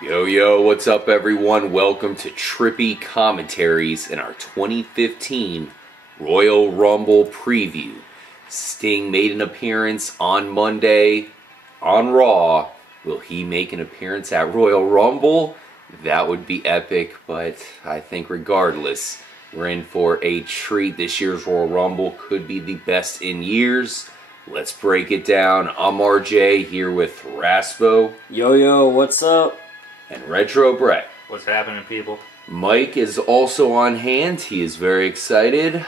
Yo, yo, what's up everyone? Welcome to Trippy Commentaries in our 2015 Royal Rumble preview. Sting made an appearance on Monday on Raw. Will he make an appearance at Royal Rumble? That would be epic, but I think regardless, we're in for a treat. This year's Royal Rumble could be the best in years. Let's break it down. I'm RJ here with Raspo. Yo, yo, what's up? And Retro Brett. What's happening, people? Mike is also on hand. He is very excited.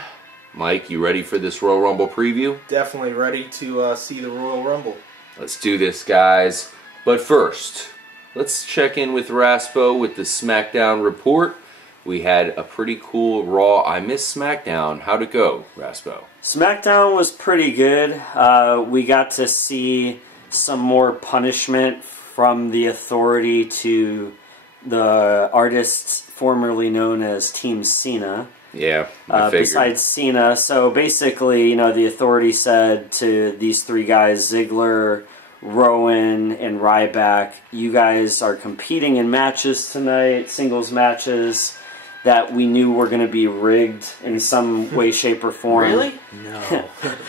Mike, you ready for this Royal Rumble preview? Definitely ready to see the Royal Rumble. Let's do this, guys. But first, let's check in with Raspo with the SmackDown report. We had a pretty cool Raw. I missed SmackDown. How'd it go, Raspo? SmackDown was pretty good. We got to see some more punishment from the Authority to the artists formerly known as Team Cena. Yeah, I figured. Besides Cena. So basically, you know, the Authority said to these three guys, Ziggler, Rowan, and Ryback, you guys are competing in matches tonight, singles matches, that we knew were going to be rigged in some way, shape, or form. Really? No.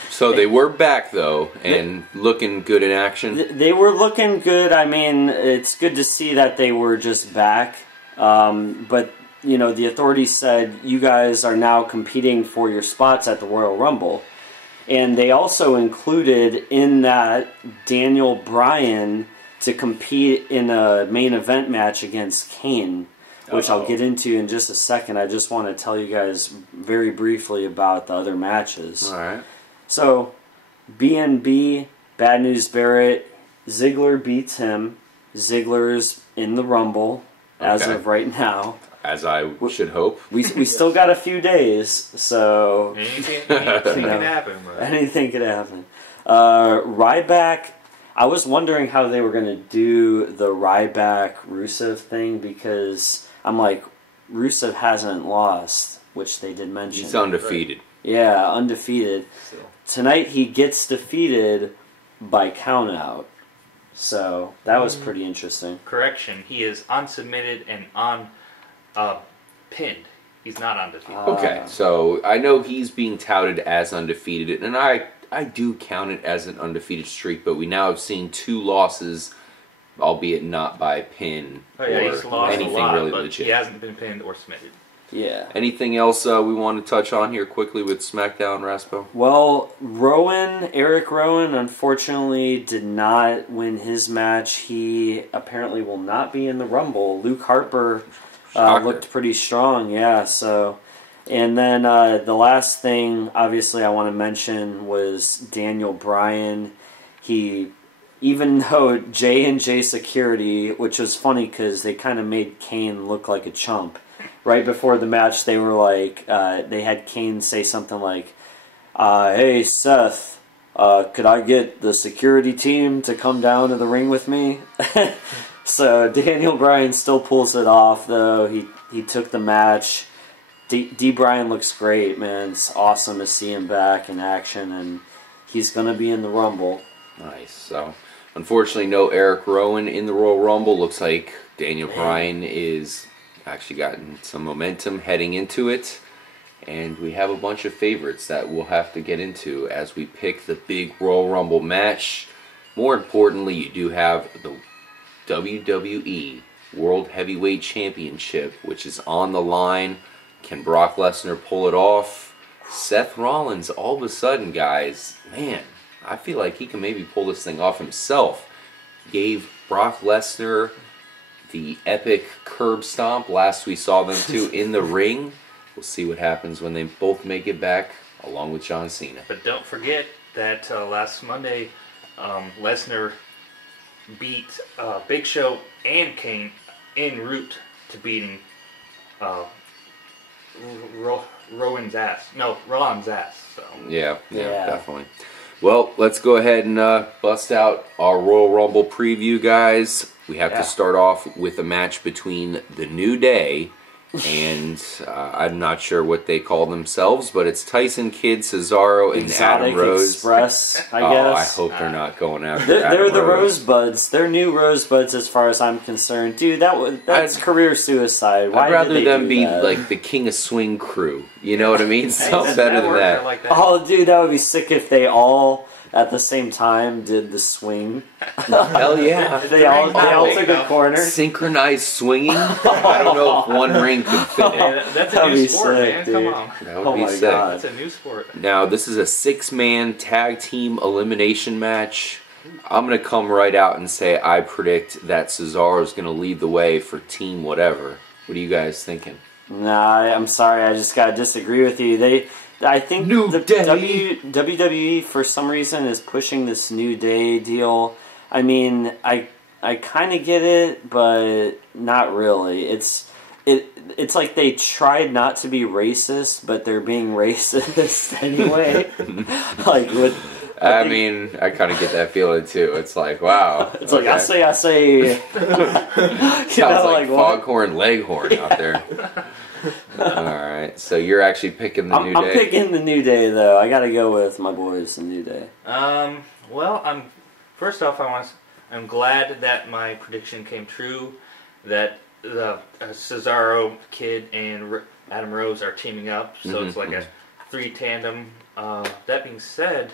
So they were back, though, and looking good in action? They were looking good. I mean, it's good to see that they were just back. But, you know, the Authority said, you guys are now competing for your spots at the Royal Rumble. And they also included in that Daniel Bryan to compete in a main event match against Kane, which I'll get into in just a second. I just want to tell you guys very briefly about the other matches. All right. So, B&B, Bad News Barrett, Ziggler beats him. Ziggler's in the Rumble as of right now. As I should hope. We still got a few days, so Anything can happen. But anything could happen. Ryback, I was wondering how they were going to do the Ryback-Rusev thing, because I'm like, Rusev hasn't lost, which they did mention. He's undefeated. Yeah, undefeated. So. Tonight he gets defeated by countout. So that was pretty interesting. correction, he is unsubmitted and pinned. He's not undefeated. Okay, so I know he's being touted as undefeated, and I do count it as an undefeated streak, but we now have seen 2 losses, albeit not by pin Oh, yeah, or he's lost anything a lot, really but legit. he hasn't been pinned or submitted. Yeah. Anything else we want to touch on here quickly with SmackDown, Raspo? Well, Eric Rowan, unfortunately did not win his match. He apparently will not be in the Rumble. Luke Harper looked pretty strong, yeah. So, and then the last thing, obviously, I want to mention was Daniel Bryan. Even though J&J Security, which was funny because they kind of made Kane look like a chump. Right before the match, they were like, they had Kane say something like, hey, Seth, could I get the security team to come down to the ring with me? So Daniel Bryan still pulls it off, though. He took the match. D. Bryan looks great, man. It's awesome to see him back in action, and he's going to be in the Rumble. Nice. So, unfortunately, no Eric Rowan in the Royal Rumble. Looks like Daniel Bryan is actually gotten some momentum heading into it. And we have a bunch of favorites that we'll have to get into as we pick the big Royal Rumble match. More importantly, you do have the WWE World Heavyweight Championship, which is on the line. Can Brock Lesnar pull it off? Seth Rollins, all of a sudden, guys, man, I feel like he can maybe pull this thing off himself. Gave Brock Lesnar the epic curb stomp. Last we saw them two in the ring. We'll see what happens when they both make it back, along with John Cena. But don't forget that last Monday, Lesnar beat Big Show and Kane en route to beating Rowan's ass. No, Rollins' ass. So. Yeah, definitely. Well, let's go ahead and bust out our Royal Rumble preview, guys. We have to start off with a match between The New Day and I'm not sure what they call themselves, but it's Tyson Kidd, Cesaro, and Exotic Adam Rose. Express, I I guess. hope they're not going after They're Adam the Rose. Rosebuds. They're new Rosebuds as far as I'm concerned. Dude, that's career suicide. Why I'd rather did they them do be that? like the King of Swing crew. You know what I mean? Hey, Something better than works. that. I like that. Oh, dude, that would be sick if they all at the same time did the swing. Hell yeah. They all took a corner. Synchronized swinging? I don't know if one ring could fit Hey, it. that's a That'd new be sport, sick, man. dude. Come on. That would Oh be my sick. God. That's a new sport. Now, this is a 6-man tag team elimination match. I'm going to come right out and say I predict that Cesaro is going to lead the way for team whatever. What are you guys thinking? Nah, I'm sorry. I just gotta disagree with you. I think New the Day. WWE for some reason is pushing this New Day deal. I mean, I kind of get it, but not really. It's like they tried not to be racist, but they're being racist anyway. Like with. I mean, I kind of get that feeling too. It's like, wow. It's like I say. Sounds like Foghorn Leghorn out there. Alright, so you're actually picking the New Day? I'm picking the New Day, though. I gotta go with my boys, the New Day. Well, first off, I'm glad that my prediction came true. That the Cesaro, Kid, and Adam Rose are teaming up, so it's like a 3 tandem. That being said,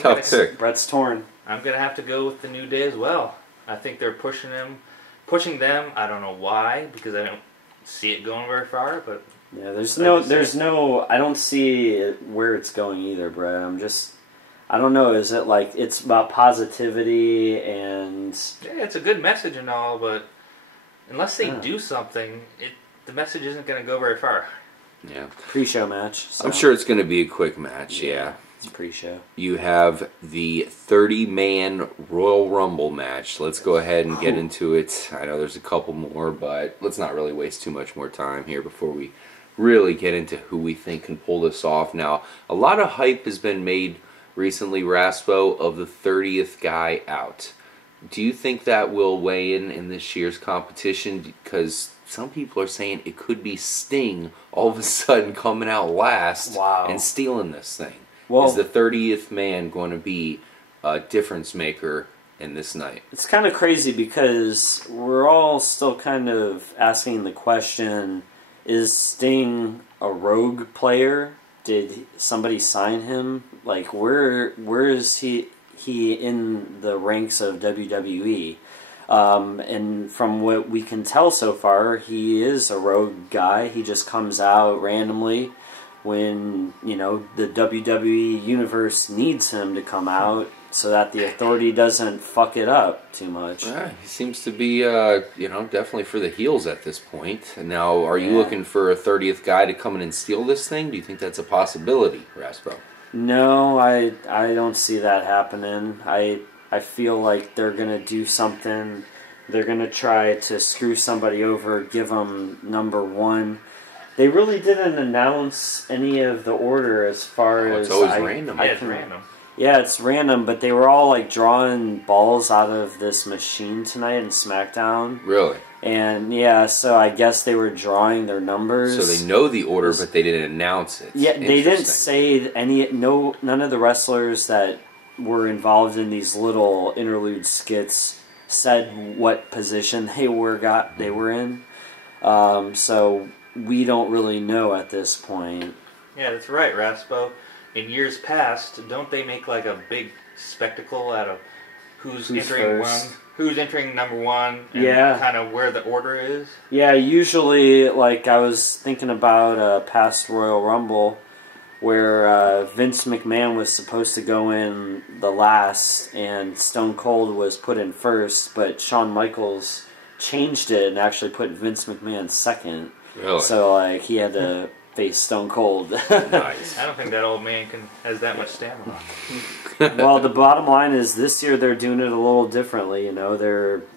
Tough pick. Brett's torn. I'm gonna have to go with the New Day as well. I think they're pushing them. I don't know why, because I don't see it going very far. But yeah, there's no. I don't see where it's going either, Brett. I don't know. Is it like it's about positivity and? Yeah, it's a good message and all, but unless they do something, the message isn't going to go very far. Yeah. Pre-show match. So. I'm sure it's going to be a quick match, yeah. It's pre-show. You have the 30-man Royal Rumble match. Let's go ahead and get into it. I know there's a couple more, but let's not really waste too much more time here before we really get into who we think can pull this off. Now, a lot of hype has been made recently, Raspo, of the 30th guy out. Do you think that will weigh in this year's competition? Because some people are saying it could be Sting all of a sudden coming out last and stealing this thing. Well, is the 30th man going to be a difference maker in this night? It's kind of crazy because we're all still kind of asking the question, is Sting a rogue player? Did somebody sign him? Like, where is he in the ranks of WWE? And from what we can tell so far, he is a rogue guy. He just comes out randomly when, the WWE universe needs him to come out so that the authority doesn't fuck it up too much. Yeah, he seems to be, definitely for the heels at this point. Now, are you looking for a 30th guy to come in and steal this thing? Do you think that's a possibility, Raspo? No, I don't see that happening. I feel like they're going to do something. They're going to try to screw somebody over, give them number 1. They really didn't announce any of the order as far as... It's always random. It's random. Yeah, it's random, but they were all like drawing balls out of this machine tonight in SmackDown. Really? And yeah, so I guess they were drawing their numbers. So they know the order, but they didn't announce it. Yeah, they didn't say none of the wrestlers that were involved in these little interlude skits said what position they were in. So we don't really know at this point. Yeah, that's right, Raspo. In years past, don't they make like a big spectacle out of who's entering first? who's entering number 1, and kind of where the order is? Yeah, usually, like I was thinking about past Royal Rumble, where Vince McMahon was supposed to go in the last, and Stone Cold was put in first, but Shawn Michaels changed it and actually put Vince McMahon second. Really? So like he had to face Stone Cold. Nice. I don't think that old man has that much stamina. Well, the bottom line is this year they're doing it a little differently.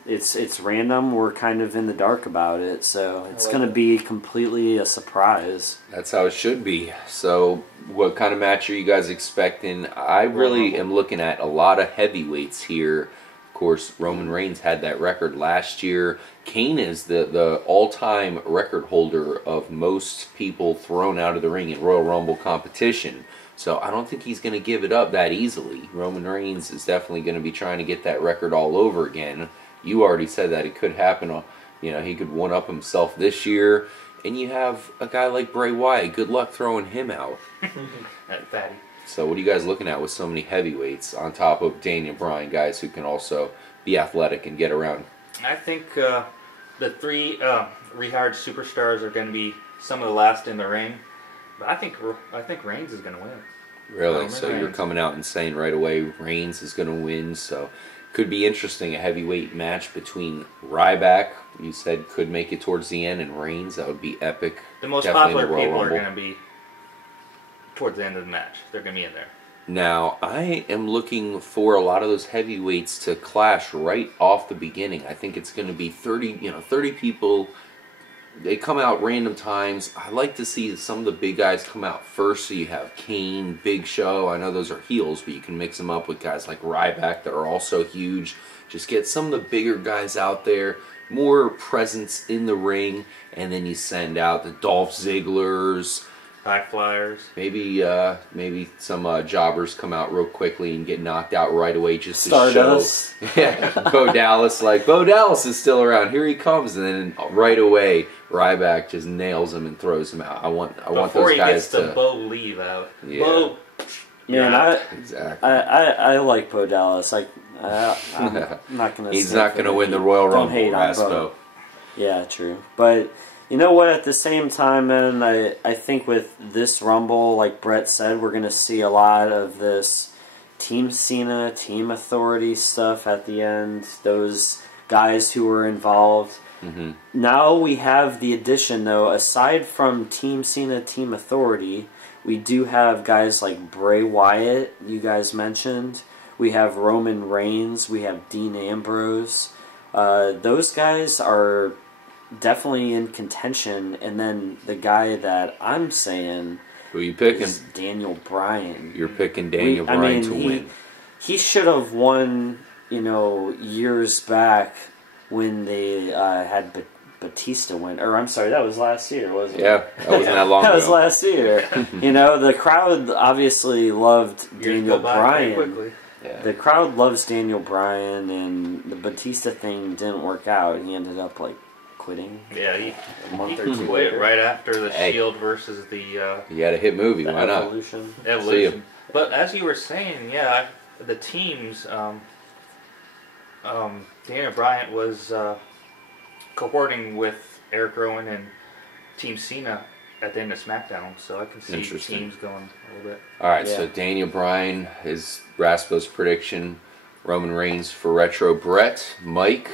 It's random. We're kind of in the dark about it, so it's going to be completely a surprise. That's how it should be. So, what kind of match are you guys expecting? I really am looking at a lot of heavyweights here course, Roman Reigns had that record last year. Kane is the all-time record holder of most people thrown out of the ring in Royal Rumble competition. So I don't think he's going to give it up that easily. Roman Reigns is definitely going to be trying to get that record all over again. You already said that it could happen. You know, he could one-up himself this year. And you have a guy like Bray Wyatt. Good luck throwing him out. That fatty. So what are you guys looking at with so many heavyweights on top of Daniel Bryan, guys who can also be athletic and get around? I think the three rehired superstars are going to be some of the last in the ring. But I think Reigns is going to win. Really? So you're coming out and saying right away Reigns is going to win. So could be interesting, a heavyweight match between Ryback, you said could make it towards the end, and Reigns. That would be epic. The most Definitely popular people are Rumble. going to be towards the end of the match. They're going to be in there. Now, I am looking for a lot of those heavyweights to clash right off the beginning. I think it's going to be 30 people. They come out random times. I like to see some of the big guys come out first. So you have Kane, Big Show. I know those are heels, but you can mix them up with guys like Ryback that are also huge. Just get some of the bigger guys out there, more presence in the ring, and then you send out the Dolph Zigglers. High flyers. Maybe some jobbers come out real quickly and get knocked out right away just Stardust. to show. Yeah, Bo Dallas, Bo Dallas is still around. Here he comes, and then right away Ryback just nails him and throws him out. I want Before those guys he gets to Bo leave out. Yeah. Bo. Man, Exactly. I like Bo Dallas. I'm not gonna. He's not gonna win the Royal Don't Rumble. hate on Raspo. Bo. Yeah, true. But you know what? At the same time, man, I think with this Rumble, like Brett said, we're gonna see a lot of this Team Cena, Team Authority stuff at the end. Those guys who were involved. Mm-hmm. Now we have the addition, though. Aside from Team Cena, Team Authority, we do have guys like Bray Wyatt, you guys mentioned. We have Roman Reigns. We have Dean Ambrose. Those guys are definitely in contention. And then the guy that I'm saying Who you picking? is Daniel Bryan. You're picking Daniel Bryan to win. He should have won, years back when they had Batista win. Or I'm sorry, that was last year, wasn't it? Yeah, that wasn't that long ago. That was last year. The crowd obviously loved Daniel Bryan. Yeah. The crowd loves Daniel Bryan, and the Batista thing didn't work out. He ended up quitting. Yeah, he month or two quit later. right after the Hey. Shield versus the You had a hit movie. The Why not? Evolution. Evolution. But as you were saying, the teams. Daniel Bryan was cohorting with Eric Rowan and Team Cena at the end of SmackDown, so I can see Interesting. teams going a little bit. All right, Yeah. so Daniel Bryan is Raspo's prediction. Roman Reigns for Retro. Brett, Mike,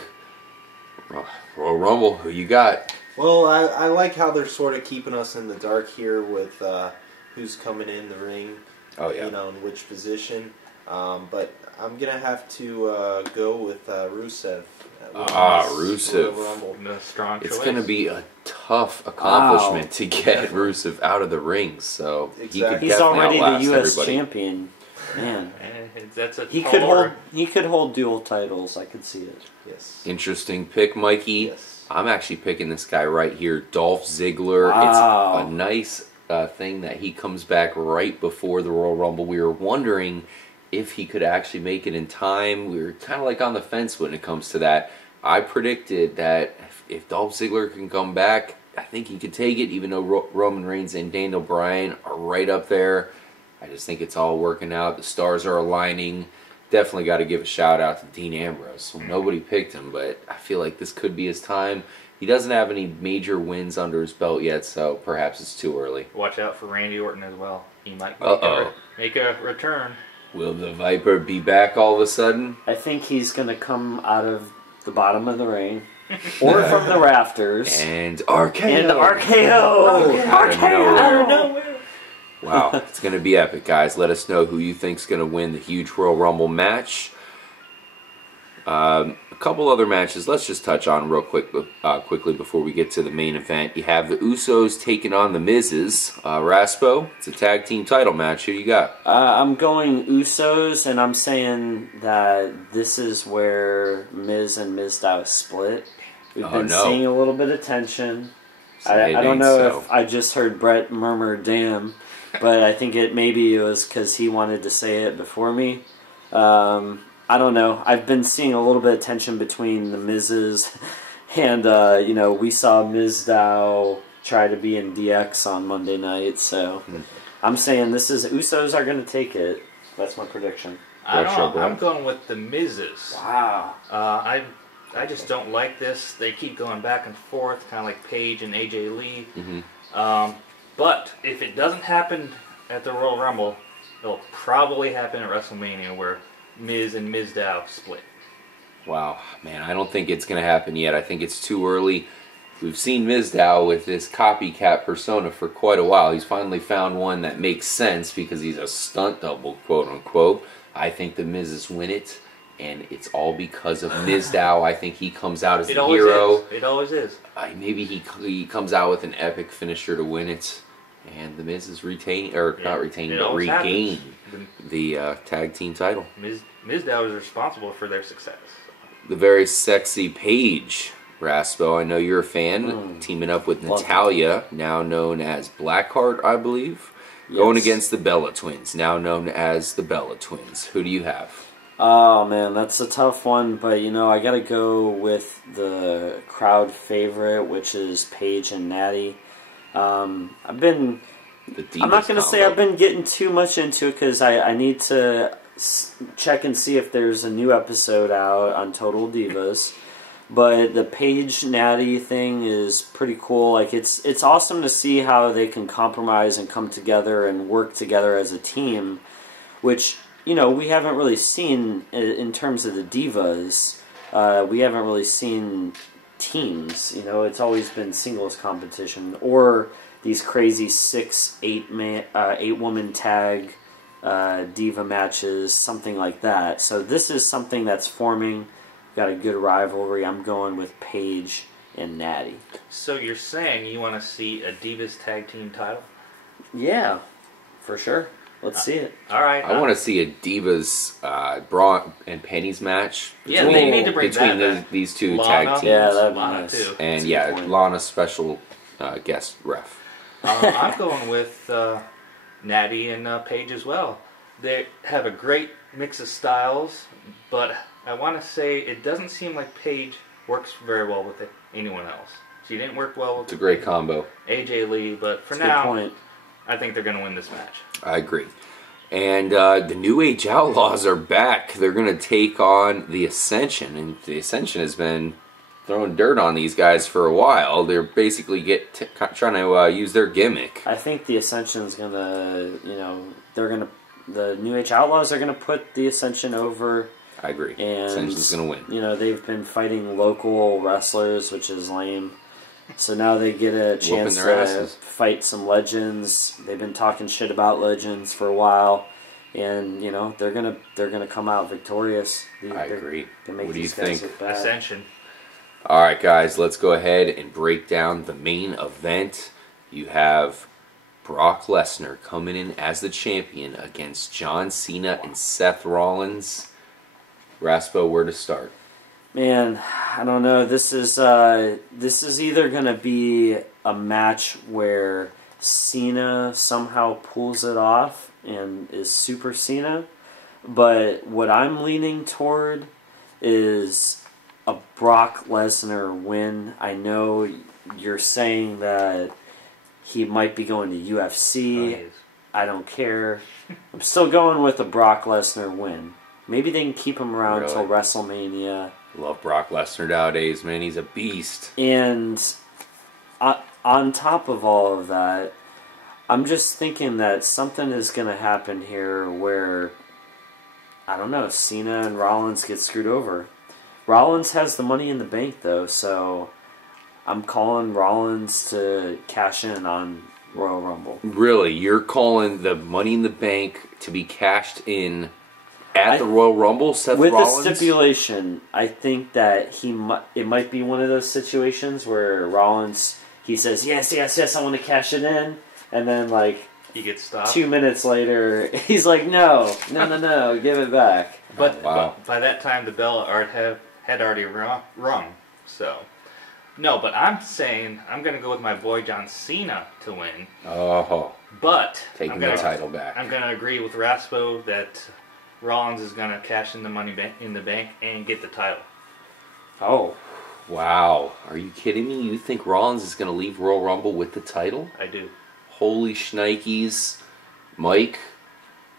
Royal Rumble. Who you got? Well, I like how they're sort of keeping us in the dark here with who's coming in the ring. Oh yeah. In which position. But I'm gonna have to go with Rusev. Rusev. Royal Rumble. The strong It's choice. going to be a tough accomplishment to get Rusev out of the ring, so he could Exactly. He's definitely already the outlast U.S. everybody. champion. Man, That's a he tall could order. hold dual titles. I could see it. Yes. Interesting pick, Mikey. Yes. I'm actually picking this guy right here, Dolph Ziggler. Wow. It's a nice thing that he comes back right before the Royal Rumble. We were wondering if he could actually make it in time. We were kind of on the fence when it comes to that. I predicted that if Dolph Ziggler can come back, I think he could take it, even though Roman Reigns and Daniel Bryan are right up there. I just think it's all working out. The stars are aligning. Definitely got to give a shout out to Dean Ambrose. Nobody picked him, but I feel like this could be his time. He doesn't have any major wins under his belt yet, so perhaps it's too early. Watch out for Randy Orton as well. He might make a return. Will the Viper be back all of a sudden? I think he's going to come out of the bottom of the ring or from the rafters. And RKO! And RKO! Out of nowhere. Wow, it's going to be epic, guys. Let us know who you think's going to win the huge Royal Rumble match. A couple other matches. Let's just touch on real quickly before we get to the main event. You have the Usos taking on the Miz's. Raspo, it's a tag team title match. Who you got? I'm going Usos, and I'm saying that this is where Miz and Mizdow split. We've been seeing a little bit of tension. I don't know if I just heard Brett murmur "damn," but I think maybe it was because he wanted to say it before me. I don't know. I've been seeing a little bit of tension between the Miz's and, we saw Mizdow try to be in DX on Monday night, so I'm saying Usos are going to take it. That's my prediction. I'm going with the Miz's. Wow. I just don't like this. They keep going back and forth, kind of like Paige and AJ Lee. But if it doesn't happen at the Royal Rumble, it'll probably happen at WrestleMania where Miz and Mizdow split. Wow, man, I don't think it's going to happen yet. I think it's too early. We've seen Mizdow with this copycat persona for quite a while. He's finally found one that makes sense because he's a stunt double, quote unquote. I think the Miz's win it, and it's all because of Mizdow. I think he comes out as the hero. It always is. Maybe he comes out with an epic finisher to win it. And the Miz is regain the tag team title. Mizdow is responsible for their success. The very sexy Paige, Raspo, I know you're a fan, teaming up with Natalya, now known as Blackheart, I believe, going against the Bella Twins, now known as the Bella Twins. Who do you have? Oh, man, that's a tough one, but, I got to go with the crowd favorite, which is Paige and Natty. I'm not going to say I've been getting too much into it because I need to check and see if there's a new episode out on Total Divas. But the Paige Natty thing is pretty cool. Like it's awesome to see how they can compromise and come together and work together as a team, which we haven't really seen in terms of the Divas. We haven't really seen teams. It's always been singles competition or these crazy 8-woman tag diva matches, something like that. So this is something that's forming. Got a good rivalry. I'm going with Paige and Natty. So you're saying you want to see a Divas tag team title? Yeah, for sure. Let's see it. All right. I want to see a Divas bra and panties match. They need to bring between these two tag teams. Yeah, that'd be nice. Too. And Lana's special guest ref. I'm going with Natty and Paige as well. They have a great mix of styles, but I want to say it doesn't seem like Paige works very well with anyone else. She didn't work well with It's a great combo. AJ Lee, but for now, I think they're going to win this match. I agree. And the New Age Outlaws are back. They're going to take on the Ascension, and the Ascension has been throwing dirt on these guys for a while. They're basically trying to use their gimmick. I think the Ascension's going to, the New Age Outlaws are going to put the Ascension over. I agree. And Ascension's going to win. They've been fighting local wrestlers, which is lame. So now they get a chance to fight some legends. They've been talking shit about legends for a while, and they're gonna come out victorious. I agree. What do you think? Ascension. All right, guys, let's go ahead and break down the main event. You have Brock Lesnar coming in as the champion against John Cena and Seth Rollins. Raspo, where to start? Man, I don't know. This is either gonna be a match where Cena somehow pulls it off and is Super Cena, but what I'm leaning toward is a Brock Lesnar win. I know you're saying that he might be going to UFC. I don't care. I'm still going with a Brock Lesnar win. Maybe they can keep him around until WrestleMania. Love Brock Lesnar nowadays, man. He's a beast. And on top of all of that, I'm just thinking that something is going to happen here where, I don't know, Cena and Rollins get screwed over. Rollins has the money in the bank, though, so I'm calling Rollins to cash in on Royal Rumble. Really? You're calling the money in the bank to be cashed in at the Royal Rumble, Seth with Rollins? the stipulation, I think that it might be one of those situations where Rollins, he says, yes, I want to cash it in, and then like He gets stopped. 2 minutes later, he's like, no, give it back. But, wow. but by that time, the bell had already rung. So, no, but I'm saying I'm going to go with my boy John Cena to win. Oh, But taking the title back. I'm going to agree with Raspo that Rollins is going to cash in the money in the bank and get the title. Oh, Wow. Are you kidding me? You think Rollins is going to leave Royal Rumble with the title? I do. Holy shnikes. Mike,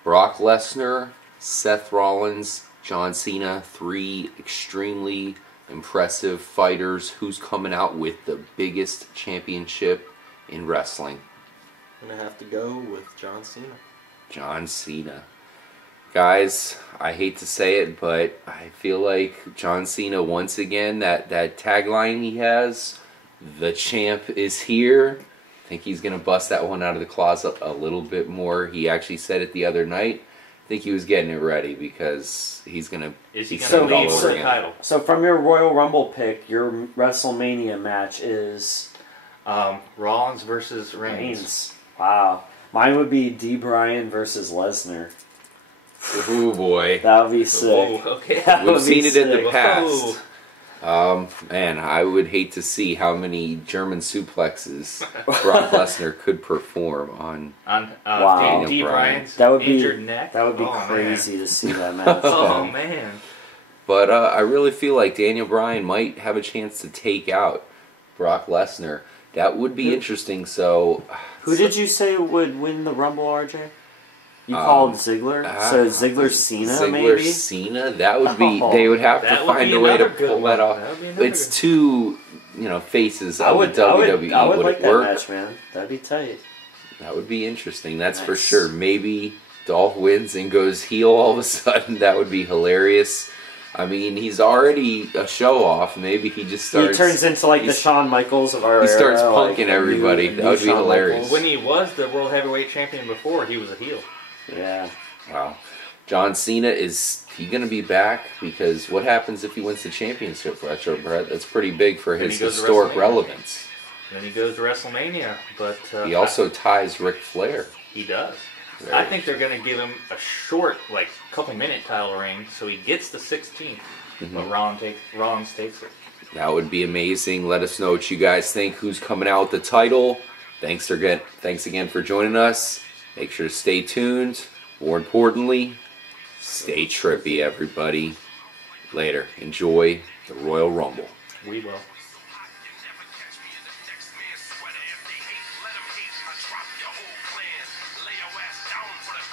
Brock Lesnar, Seth Rollins, John Cena, 3 extremely impressive fighters. Who's coming out with the biggest championship in wrestling? I'm going to have to go with John Cena. John Cena. Guys, I hate to say it, but I feel like John Cena, once again, that tagline he has, the champ is here. I think he's going to bust that one out of the closet a little bit more. He actually said it the other night. I think he was getting it ready because he's going to Is he be going to sent all leave over the again. title? so from your Royal Rumble pick, your WrestleMania match is Rollins versus Reigns. Reigns. Wow. Mine would be D. Bryan versus Lesnar. Oh boy. That would be sick. Whoa, okay. That We've would be seen it in the sick. past. Man, I would hate to see how many German suplexes Brock Lesnar could perform on. Wow. D. Bryan's That would be injured neck. That would be Oh, crazy to see that match. Oh man. But I really feel like Daniel Bryan might have a chance to take out Brock Lesnar. That would be interesting. So, Who did you say would win the Rumble, RJ? You called Ziggler? So Ziggler Cena, Ziggler maybe? Cena? That would be. Oh. They would have That to would find be a way to another good pull one. that off. That would be another It's good- two, faces of the WWE. I would Would like it that work? match, man. That'd be tight. That would be interesting. That's for Nice. sure. Maybe Dolph wins and goes heel all of a sudden. That would be hilarious. I mean, he's already a show off. Maybe he just starts. He turns into like the he's- Shawn Michaels of our he starts era, like punking a everybody. new That would be Shawn hilarious. Michaels. When he was the World Heavyweight Champion before, he was a heel. Yeah. Wow. John Cena, is he going to be back? Because what happens if he wins the championship, Retro Brett? That's pretty big for Then his he goes to historic WrestleMania. relevance. Then he goes to WrestleMania, but He also ties Ric Flair. he does. Very I think they're going to give him a short, like couple-minute title reign, so he gets the 16th. But Rollins takes it. That would be amazing. Let us know what you guys think. Who's coming out with the title? Thanks again for joining us. Make sure to stay tuned. More importantly, stay trippy, everybody. Later. Enjoy the Royal Rumble. We will. Let 'em hate, I drop your whole clan. Lay your ass down for the